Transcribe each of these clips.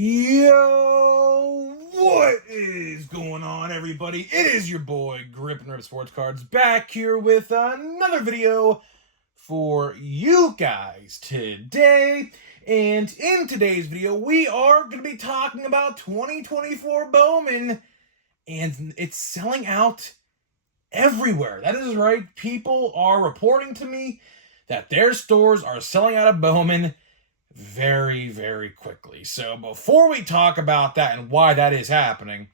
Yo, what is going on, everybody? It is your boy, Grip and Rip Sports Cards, back here with another video for you guys today. And in today's video, we are going to be talking about 2024 Bowman, and it's selling out everywhere. That is right. People are reporting to me that their stores are selling out of Bowman very, very quickly. So before we talk about that and why that is happening,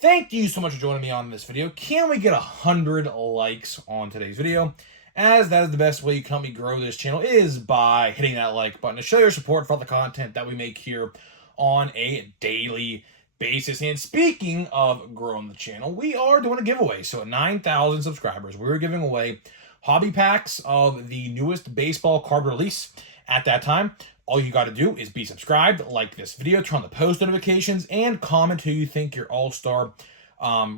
thank you so much for joining me on this video. Can we get 100 likes on today's video? As that is the best way you can help me grow this channel, is by hitting that like button to show your support for all the content that we make here on a daily basis. And speaking of growing the channel, we are doing a giveaway. So at 9,000 subscribers, we're giving away hobby packs of the newest baseball card release. At that time, all you got to do is be subscribed, like this video, turn on the post notifications, and comment who you think your all-star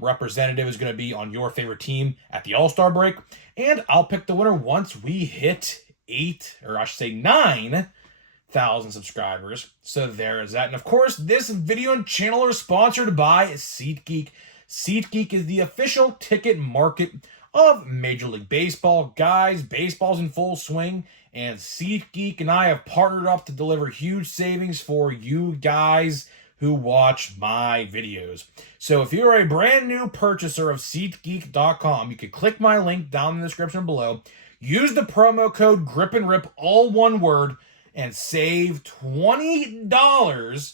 representative is going to be on your favorite team at the all-star break. And I'll pick the winner once we hit 9,000 subscribers. So there is that. And of course, this video and channel are sponsored by SeatGeek. SeatGeek is the official ticket market of Major League Baseball. Guys, baseball's in full swing, and SeatGeek and I have partnered up to deliver huge savings for you guys who watch my videos. So if you're a brand new purchaser of SeatGeek.com, you can click my link down in the description below, use the promo code GRIPANDRIP, all one word, and save $20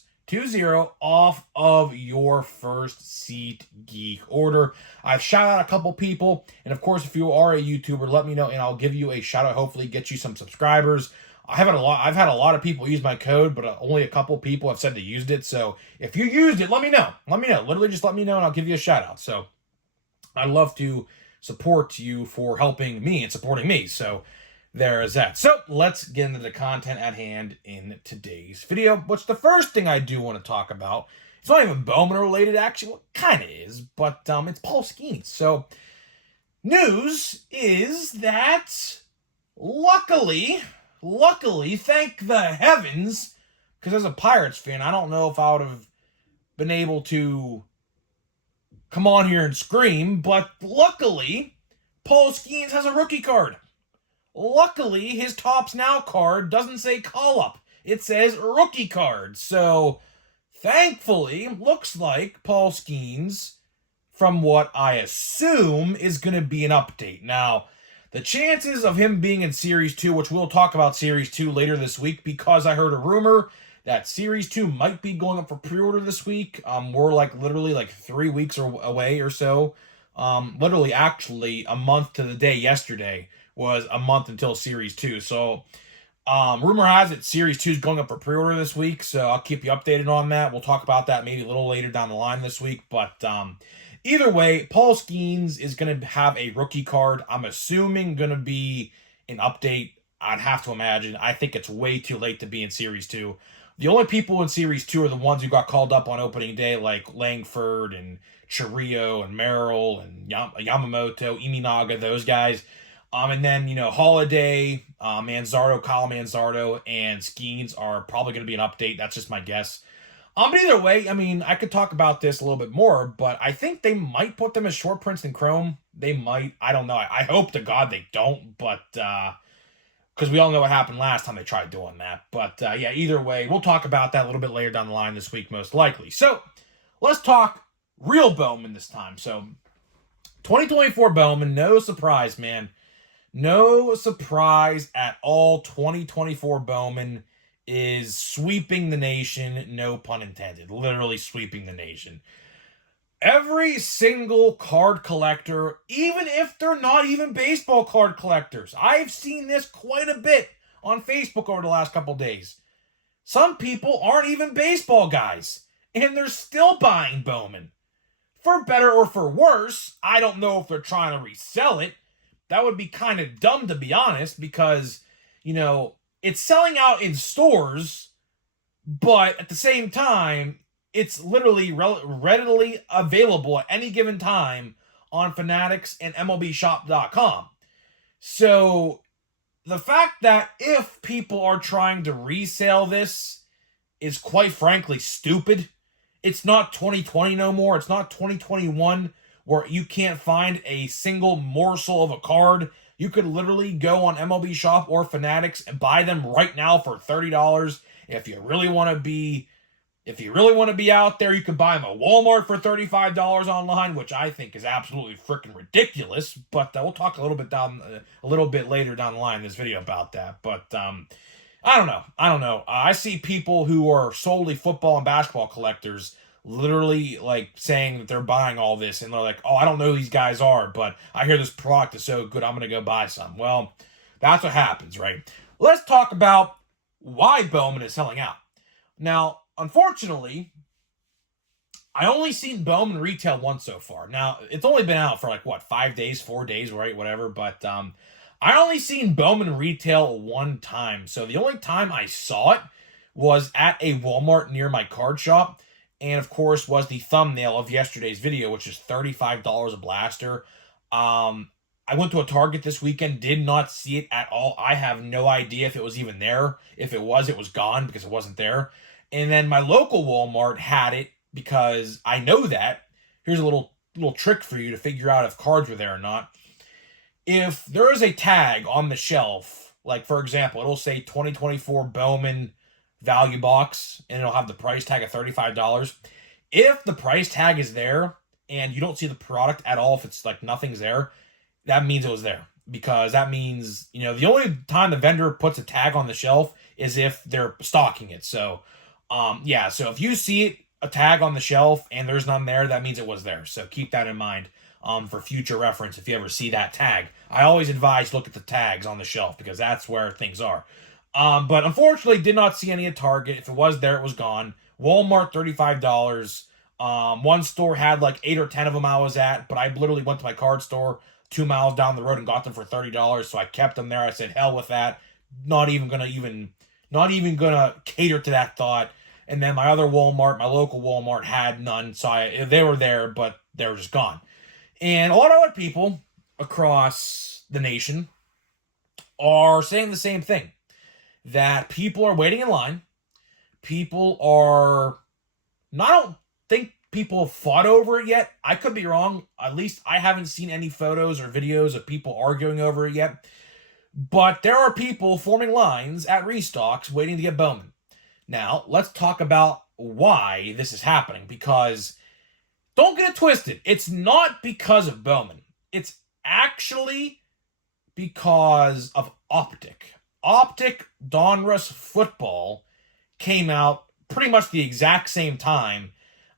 off of your first SeatGeek order. I've shout out a couple people, and of course, if you are a YouTuber, let me know, and I'll give you a shout out. Hopefully, get you some subscribers. I've had a lot of people use my code, but only a couple people have said they used it. So if you used it, let me know. Let me know. Literally, just let me know, and I'll give you a shout out. So I'd love to support you for helping me and supporting me. So there is that. So let's get into the content at hand in today's video. What's the first thing I do want to talk about? It's not even Bowman related, actually. Well, it kind of is, but it's Paul Skeens. So news is that luckily, thank the heavens, because as a Pirates fan, I don't know if I would have been able to come on here and scream, but luckily, Paul Skeens has a rookie card. Luckily, his Tops Now card doesn't say call-up. It says rookie card. So, thankfully, looks like Paul Skeens, from what I assume, is going to be an update. Now, the chances of him being in Series 2, which we'll talk about Series 2 later this week, because I heard a rumor that Series 2 might be going up for pre-order this week. We're literally 3 weeks away or so. Literally, actually, a month to the day yesterday was a month until Series 2. So, rumor has it Series 2 is going up for pre-order this week, so I'll keep you updated on that. We'll talk about that maybe a little later down the line this week, but either way, Paul Skeens is going to have a rookie card. I'm assuming going to be an update. I'd have to imagine. I think it's way too late to be in Series 2. The only people in Series 2 are the ones who got called up on opening day, like Langford and Chiriyo and Merrill and Yamamoto, Iminaga, those guys. And then, Holiday, Manzardo, Kyle Manzardo, and Skeens are probably going to be an update. That's just my guess. But either way, I could talk about this a little bit more, but I think they might put them as short prints in Chrome. They might. I don't know. I hope to God they don't, but because we all know what happened last time they tried doing that. But yeah, either way, we'll talk about that a little bit later down the line this week, most likely. So let's talk real Bowman this time. So 2024 Bowman, no surprise, man. No surprise at all. 2024 Bowman is sweeping the nation, no pun intended. Literally sweeping the nation. Every single card collector, even if they're not even baseball card collectors, I've seen this quite a bit on Facebook over the last couple days. Some people aren't even baseball guys, and they're still buying Bowman. For better or for worse, I don't know if they're trying to resell it. That would be kind of dumb, to be honest, because, it's selling out in stores, but at the same time, it's literally readily available at any given time on Fanatics and MLBshop.com. So the fact that if people are trying to resell this is quite frankly stupid. It's not 2020 no more. It's not 2021 where you can't find a single morsel of a card. You could literally go on MLB Shop or Fanatics and buy them right now for $30. If you really want to be out there, you can buy them at Walmart for $35 online, which I think is absolutely freaking ridiculous. But we'll talk a little bit later down the line in this video about that. But I don't know. I see people who are solely football and basketball collectors literally like saying that they're buying all this, and they're like, "Oh, I don't know who these guys are, but I hear this product is so good, I'm gonna go buy some." Well, that's what happens, right? Let's talk about why Bowman is selling out. Now, unfortunately, I only seen Bowman retail once so far. Now, it's only been out for like, what, 5 days, 4 days, right? Whatever. But I only seen Bowman retail one time. So the only time I saw it was at a Walmart near my card shop. And, of course, was the thumbnail of yesterday's video, which is $35 a blaster. I went to a Target this weekend, did not see it at all. I have no idea if it was even there. If it was gone because it wasn't there. And then my local Walmart had it because I know that. Here's a little trick for you to figure out if cards were there or not. If there is a tag on the shelf, like for example, it'll say 2024 Bowman value box, and it'll have the price tag of $35. If the price tag is there and you don't see the product at all, if it's like nothing's there, that means it was there. Because that means, the only time the vendor puts a tag on the shelf is if they're stocking it. So, so if you see a tag on the shelf and there's none there, that means it was there. So keep that in mind for future reference if you ever see that tag. I always advise look at the tags on the shelf because that's where things are. But unfortunately, did not see any at Target. If it was there, it was gone. Walmart, $35. One store had like 8 or 10 of them I was at, but I literally went to my card store 2 miles down the road and got them for $30. So I kept them there. I said, hell with that. Not even gonna cater to that thought. And then my other Walmart, my local Walmart, had none. So they were there, but they were just gone. And a lot of other people across the nation are saying the same thing. That people are waiting in line. People are... I don't think people have fought over it yet. I could be wrong. At least I haven't seen any photos or videos of people arguing over it yet. But there are people forming lines at restocks waiting to get Bowman. Now, let's talk about why this is happening. Because, don't get it twisted, it's not because of Bowman. It's actually because of Optic. Optic Donruss Football came out pretty much the exact same time.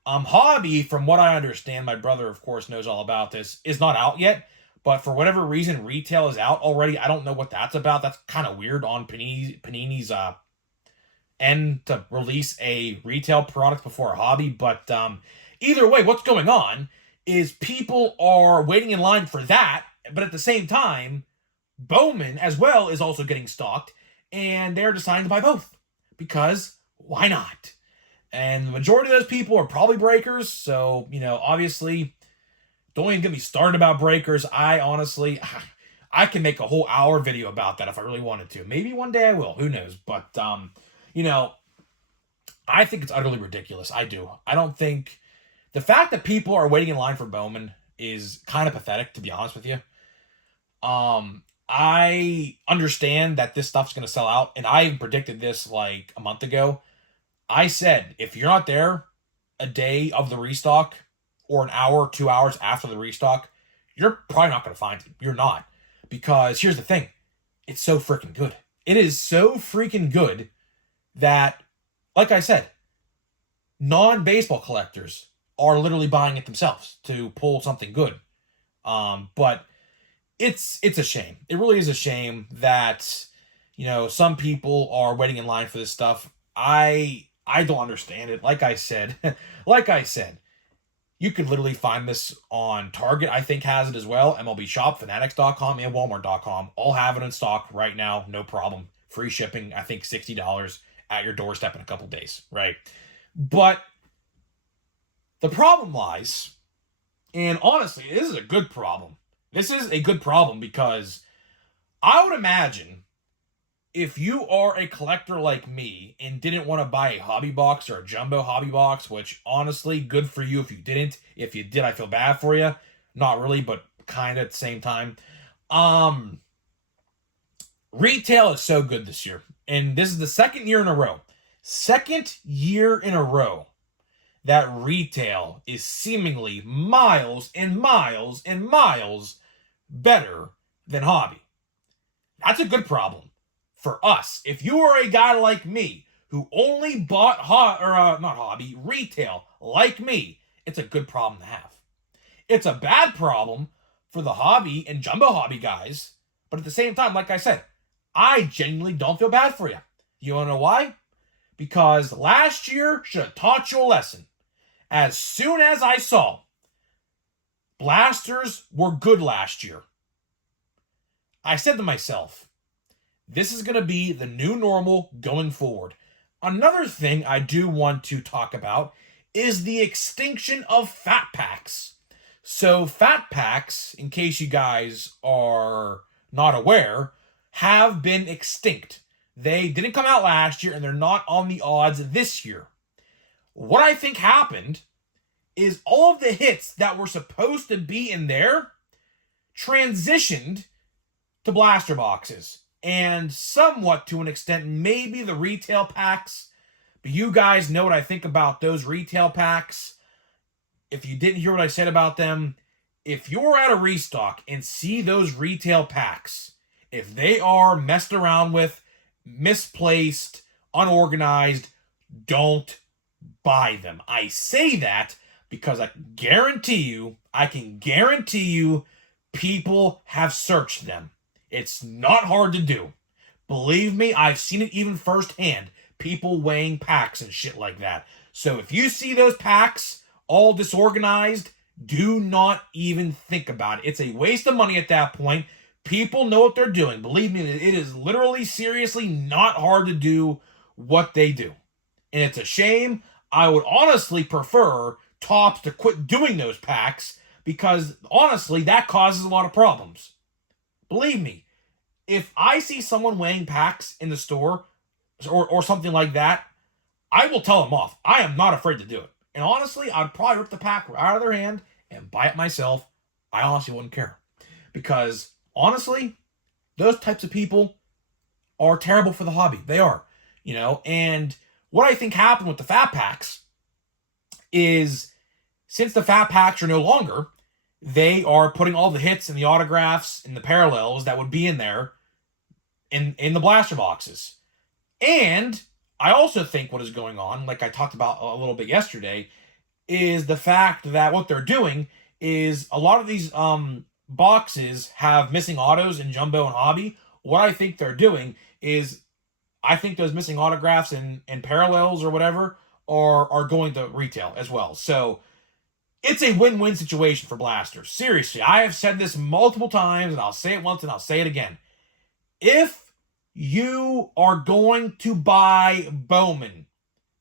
Hobby, from what I understand, my brother, of course, knows all about this, is not out yet. But for whatever reason, retail is out already. I don't know what that's about. That's kind of weird on Panini's end to release a retail product before a hobby. But either way, what's going on is people are waiting in line for that. But at the same time, Bowman as well is also getting stocked. And they're deciding to buy both. Because why not? And the majority of those people are probably breakers. So, obviously, don't even get me started about breakers. I can make a whole hour video about that if I really wanted to. Maybe one day I will. Who knows? But, I think it's utterly ridiculous. I do. I don't think... The fact that people are waiting in line for Bowman is kind of pathetic, to be honest with you. I understand that this stuff's going to sell out, and I even predicted this like a month ago. I said, if you're not there a day of the restock or an hour, 2 hours after the restock, you're probably not going to find it. You're not. Because here's the thing. It's so freaking good. It is so freaking good that, like I said, non-baseball collectors are literally buying it themselves to pull something good. But it's a shame. It really is a shame that, some people are waiting in line for this stuff. I don't understand it. Like I said, you could literally find this on Target, I think has it as well. MLB Shop, Fanatics.com, and Walmart.com all have it in stock right now. No problem. Free shipping, I think $60 at your doorstep in a couple days, right? But the problem lies, and honestly, this is a good problem. This is a good problem because I would imagine if you are a collector like me and didn't want to buy a hobby box or a jumbo hobby box, which honestly, good for you if you didn't. If you did, I feel bad for you. Not really, but kind of at the same time. Retail is so good this year. And this is the second year in a row. Second year in a row that retail is seemingly miles and miles and miles better than hobby. That's a good problem for us. If you are a guy like me who only bought not hobby, retail like me, it's a good problem to have. It's a bad problem for the hobby and jumbo hobby guys, but at the same time, like I said, I genuinely don't feel bad for you. You want to know why? Because last year should have taught you a lesson. As soon as I saw blasters were good last year, I said to myself, this is going to be the new normal going forward. Another thing I do want to talk about is the extinction of fat packs. So fat packs, in case you guys are not aware, have been extinct. They didn't come out last year and they're not on the odds this year. What I think happened is all of the hits that were supposed to be in there transitioned to blaster boxes. And somewhat to an extent, maybe the retail packs. But you guys know what I think about those retail packs. If you didn't hear what I said about them, if you're at a restock and see those retail packs, if they are messed around with, misplaced, unorganized, don't buy them. I say that because I can guarantee you, people have searched them. It's not hard to do. Believe me, I've seen it even firsthand. People weighing packs and shit like that. So if you see those packs all disorganized, do not even think about it. It's a waste of money at that point. People know what they're doing. Believe me, it is literally, seriously not hard to do what they do. And it's a shame. I would honestly prefer Topps to quit doing those packs because, honestly, that causes a lot of problems. Believe me, if I see someone weighing packs in the store or something like that, I will tell them off. I am not afraid to do it. And honestly, I'd probably rip the pack out of their hand and buy it myself. I honestly wouldn't care. Because, honestly, those types of people are terrible for the hobby. They are. And what I think happened with the fat packs is, since the fat packs are no longer, they are putting all the hits and the autographs and the parallels that would be in there in the blaster boxes. And I also think what is going on, like I talked about a little bit yesterday, is the fact that what they're doing is a lot of these boxes have missing autos in jumbo and hobby. What I think they're doing is, I think those missing autographs and parallels or whatever are going to retail as well. So it's a win-win situation for blasters. Seriously, I have said this multiple times, and I'll say it once and I'll say it again. If you are going to buy Bowman,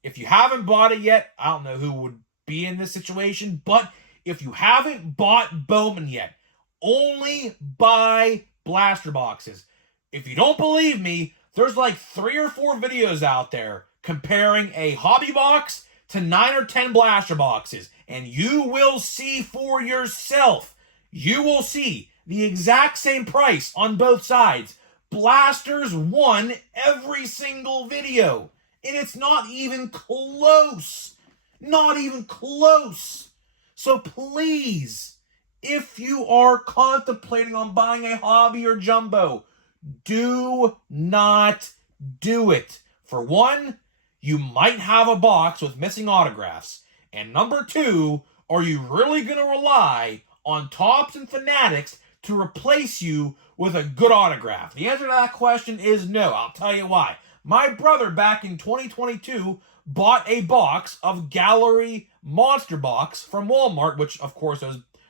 if you haven't bought it yet, I don't know who would be in this situation, but if you haven't bought Bowman yet, only buy blaster boxes. If you don't believe me, there's like 3 or 4 videos out there comparing a hobby box to 9 or 10 blaster boxes, and you will see for yourself. You will see the exact same price on both sides. Blasters won every single video, and it's not even close. Not even close. So please, if you are contemplating on buying a hobby or jumbo, do not do it. For one, you might have a box with missing autographs. And number 2, are you really going to rely on Topps and Fanatics to replace you with a good autograph? The answer to that question is no. I'll tell you why. My brother back in 2022 bought a box of Gallery Monster Box from Walmart, which of course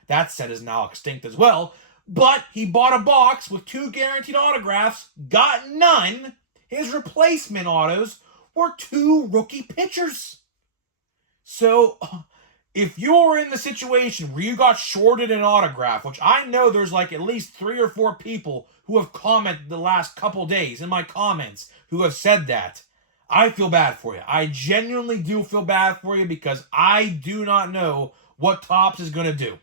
that set is now extinct as well. But he bought a box with 2 guaranteed autographs, got none. His replacement autos were 2 rookie pitchers. So if you're in the situation where you got shorted an autograph, which I know there's like at least 3 or 4 people who have commented the last couple days in my comments who have said that, I feel bad for you. I genuinely do feel bad for you because I do not know what Topps is going to do.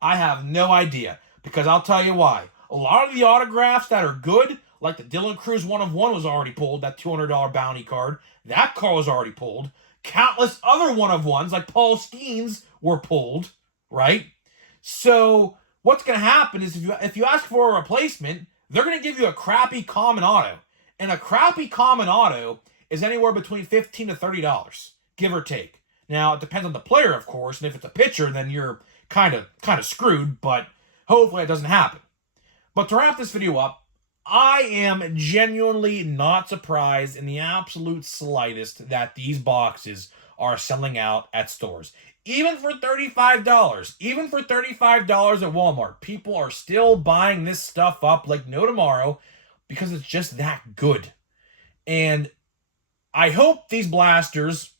I have no idea because I'll tell you why. A lot of the autographs that are good, like the Dylan Cruz 1/1 was already pulled, that $200 bounty card. That card was already pulled. Countless other 1/1s, like Paul Skeens, were pulled, right? So what's going to happen is if you ask for a replacement, they're going to give you a crappy common auto. And a crappy common auto is anywhere between $15 to $30, give or take. Now, it depends on the player, of course, and if it's a pitcher, then you're kind of screwed, but hopefully it doesn't happen. But to wrap this video up, I am genuinely not surprised in the absolute slightest that these boxes are selling out at stores. Even for $35, even for $35 at Walmart, people are still buying this stuff up like no tomorrow because it's just that good. And I hope these blasters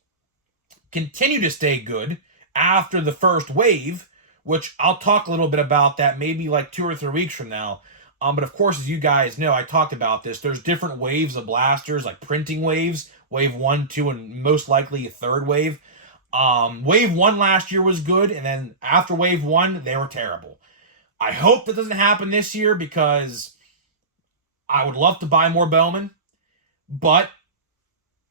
continue to stay good after the first wave, which I'll talk a little bit about that maybe like 2 or 3 weeks from now. But of course, as you guys know, I talked about this. There's different waves of blasters, like printing waves, wave 1, 2, and most likely a third wave. Wave 1 last year was good, and then after wave 1, they were terrible. I hope that doesn't happen this year because I would love to buy more Bowman. But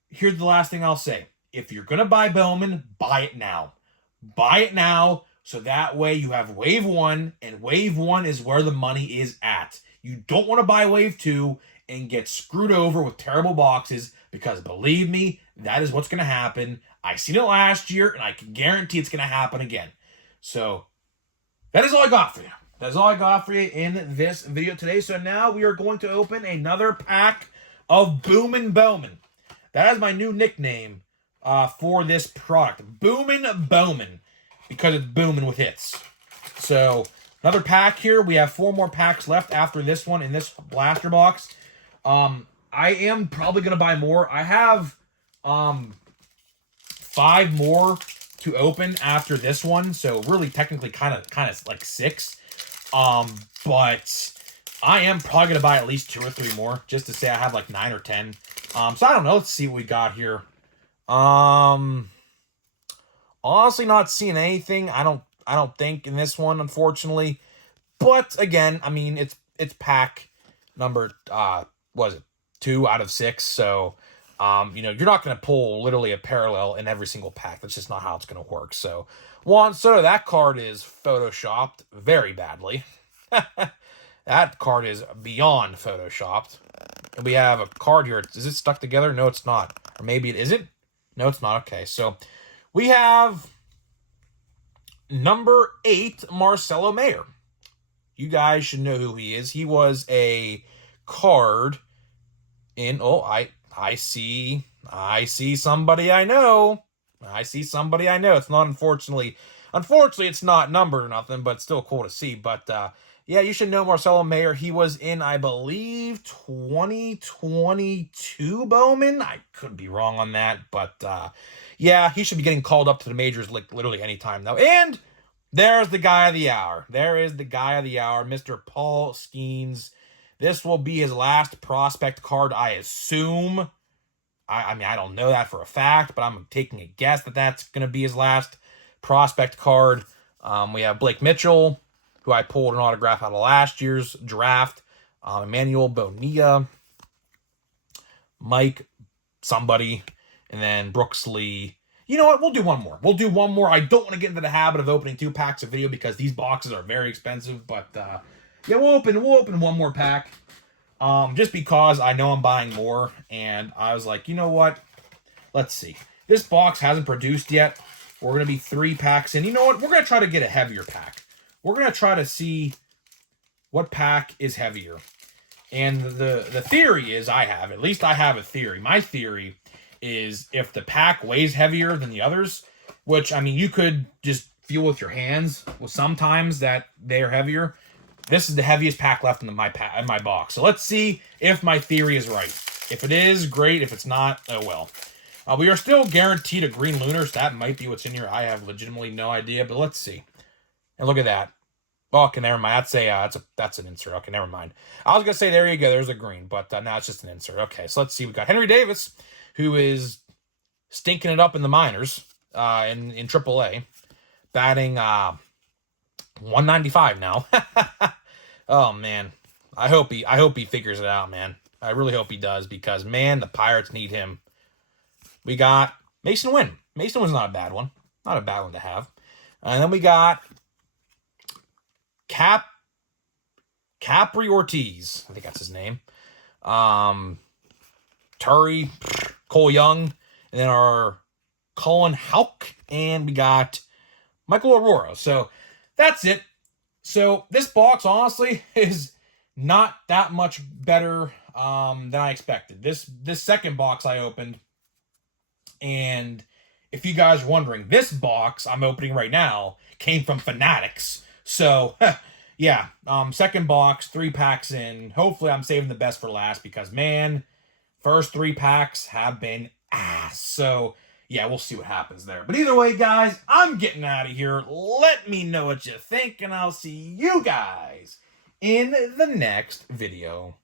here's the last thing I'll say. If you're going to buy Bowman, buy it now. Buy it now. So that way you have wave 1, and wave 1 is where the money is at. You don't want to buy wave 2 and get screwed over with terrible boxes because believe me, that is what's going to happen. I seen it last year, and I can guarantee it's going to happen again. So that is all I got for you. That is all I got for you in this video today. So now we are going to open another pack of Bowman. That is my new nickname for this product. Bowman. Because it's booming with hits. So, another pack here. We have 4 more packs left after this one in this blaster box. I am probably going to buy more. I have 5 more to open after this one. So, really technically kind of like 6. But I am probably going to buy at least 2 or 3 more just to say I have like 9 or 10. So, I don't know. Let's see what we got here. Honestly, not seeing anything. I don't think in this one, unfortunately. But again, I mean, it's pack number what is it, 2 out of 6. So, you know, you're not going to pull literally a parallel in every single pack. That's just not how it's going to work. So, so that card is photoshopped very badly. That card is beyond photoshopped. And we have a card here. Is it stuck together? No, it's not. Or maybe it isn't. No, it's not. Okay, so we have number 8, Marcelo Mayer. You guys should know who he is. He was a card in... Oh, I see somebody I know. I see somebody I know. It's not, unfortunately, it's not numbered or nothing, but it's still cool to see. But, yeah, you should know Marcelo Mayer. He was in, I believe, 2022 Bowman. I could be wrong on that, but... yeah, he should be getting called up to the majors like literally any time now. And there's the guy of the hour. There is the guy of the hour, Mr. Paul Skeens. This will be his last prospect card, I assume. I mean, I don't know that for a fact, but I'm taking a guess that that's going to be his last prospect card. We have Blake Mitchell, who I pulled an autograph out of last year's draft. Emmanuel Bonilla. Mike somebody. And then Brooks Lee. You know what? We'll do one more. I don't want to get into the habit of opening 2 packs of video because these boxes are very expensive. But, yeah, we'll open 1 more pack. Just because I know I'm buying more. And I was like, you know what? Let's see. This box hasn't produced yet. We're going to be 3 packs in. You know what? We're going to try to get a heavier pack. We're going to try to see what pack is heavier. And the theory is at least I have a theory. My theory is if the pack weighs heavier than the others, which, I mean, you could just feel with your hands with sometimes that they're heavier. This is the heaviest pack left in my box. So let's see if my theory is right. If it is, great. If it's not, oh well. We are still guaranteed a green lunar, so that might be what's in here. I have legitimately no idea, but let's see. And look at that. Oh, okay, never mind. That's an insert. Okay, never mind. I was gonna say there you go. There's a green, but now it's just an insert. Okay, so let's see. We got Henry Davis, who is stinking it up in the minors, in AAA, batting 195 now. Oh man, I hope he figures it out, man. I really hope he does, because man, the Pirates need him. We got Mason Wynn. Mason Wynn's not a bad one. Not a bad one to have. And then we got Capri Ortiz. I think that's his name. Turi, Cole Young, and then our Colin Houck, and we got Michael Aurora. So that's it. So this box, honestly, is not that much better than I expected. This second box I opened, and if you guys are wondering, this box I'm opening right now came from Fanatics. So, yeah, second box, 3 packs in. Hopefully I'm saving the best for last, because, man, first 3 packs have been ass. So, yeah, we'll see what happens there. But either way, guys, I'm getting out of here. Let me know what you think, and I'll see you guys in the next video.